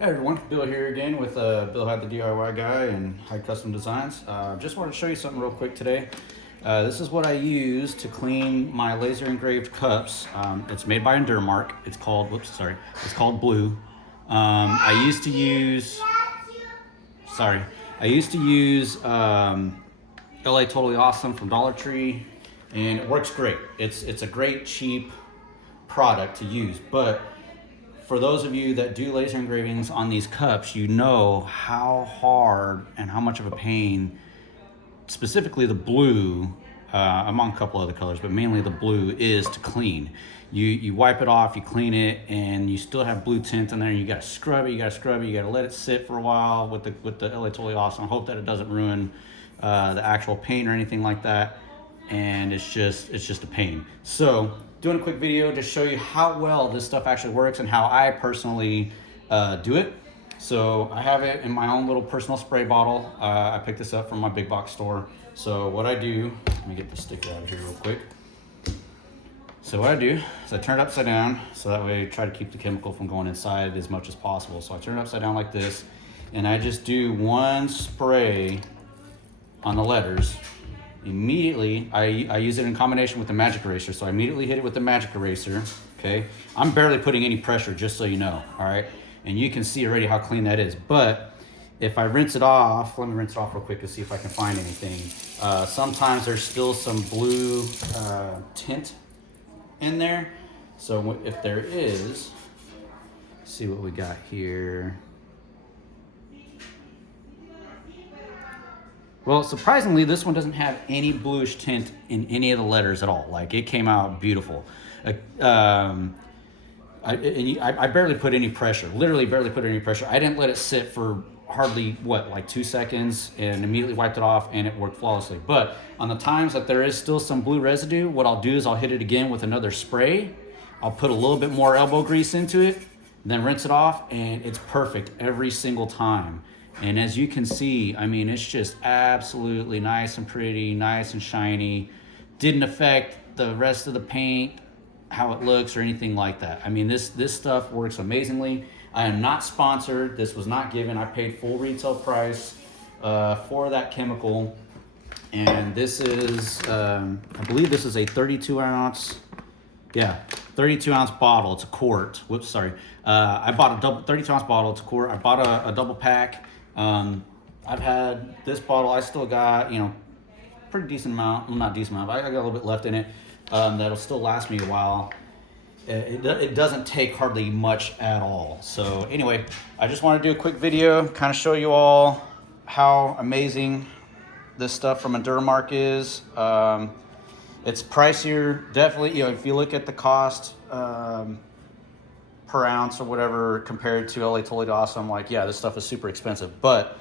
Hey everyone, Bill here again with Bill Had the DIY Guy and High Custom Designs. Just wanted to show you something real quick today. This is what I use to clean my laser engraved cups. It's made by Endurmark. It's called, it's called Blue. I used to use, LA Totally Awesome from Dollar Tree, and it works great. It's a great cheap product to use, but for those of you that do laser engravings on these cups, you know how hard and how much of a pain, specifically the blue, among a couple other colors, but mainly the blue, is to clean. You wipe it off, you clean it, and you still have blue tint in there. You gotta scrub it, you gotta let it sit for a while with the LA Totally Awesome. Hope that it doesn't ruin the actual paint or anything like that. And it's just a pain. So doing a quick video to show you how well this stuff actually works and how I personally do it. So I have it in my own little personal spray bottle. I picked this up from my big box store. So what I do, let me get the sticker out of here real quick. So what I do is I turn it upside down, so that way I try to keep the chemical from going inside as much as possible. So I turn it upside down like this, and I just do one spray on the letters. Immediately, I use it in combination with the magic eraser. So I immediately hit it with the magic eraser, okay? I'm barely putting any pressure, just so you know, all right? And you can see already how clean that is. But if I rinse it off, let me rinse it off real quick to see if I can find anything. Sometimes there's still some blue tint in there. So if there is, let's see what we got here. Well, surprisingly, this one doesn't have any bluish tint in any of the letters at all. Like, it came out beautiful. I barely put any pressure, literally barely put any pressure. I didn't let it sit for hardly, like 2 seconds, and immediately wiped it off, and it worked flawlessly. But on the times that there is still some blue residue, what I'll do is I'll hit it again with another spray. I'll put a little bit more elbow grease into it, then rinse it off, and it's perfect every single time. And as you can see, I mean, it's just absolutely nice and pretty, nice and shiny. Didn't affect the rest of the paint, how it looks, or anything like that. I mean, this stuff works amazingly. I am not sponsored. This was not given. I paid full retail price for that chemical. And this is, I believe this is a 32 ounce, 32 ounce bottle. It's a quart. Whoops, sorry. I bought a 32 ounce bottle. It's a quart. I bought a double pack. I've had this bottle, I still got, pretty decent amount, well, not decent amount, but I got a little bit left in it, that'll still last me a while. It doesn't take hardly much at all. So anyway, I just want to do a quick video, kind of show you all how amazing this stuff from Endurmark is. It's pricier, definitely, if you look at the cost, per ounce or whatever compared to LA Totally Awesome, this stuff is super expensive. But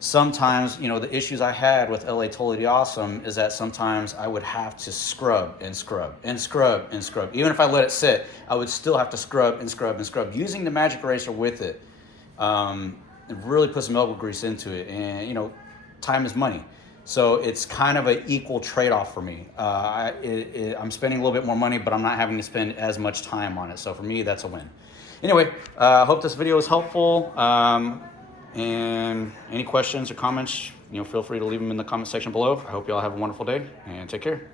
sometimes, the issues I had with LA Totally Awesome is that sometimes I would have to scrub and scrub and scrub and scrub. Even if I let it sit, I would still have to scrub and scrub and scrub. Using the magic eraser with it, really put some elbow grease into it, and time is money. So it's kind of an equal trade-off for me. I'm spending a little bit more money, but I'm not having to spend as much time on it. So for me, that's a win. Anyway, I hope this video was helpful. And any questions or comments, feel free to leave them in the comment section below. I hope you all have a wonderful day, and take care.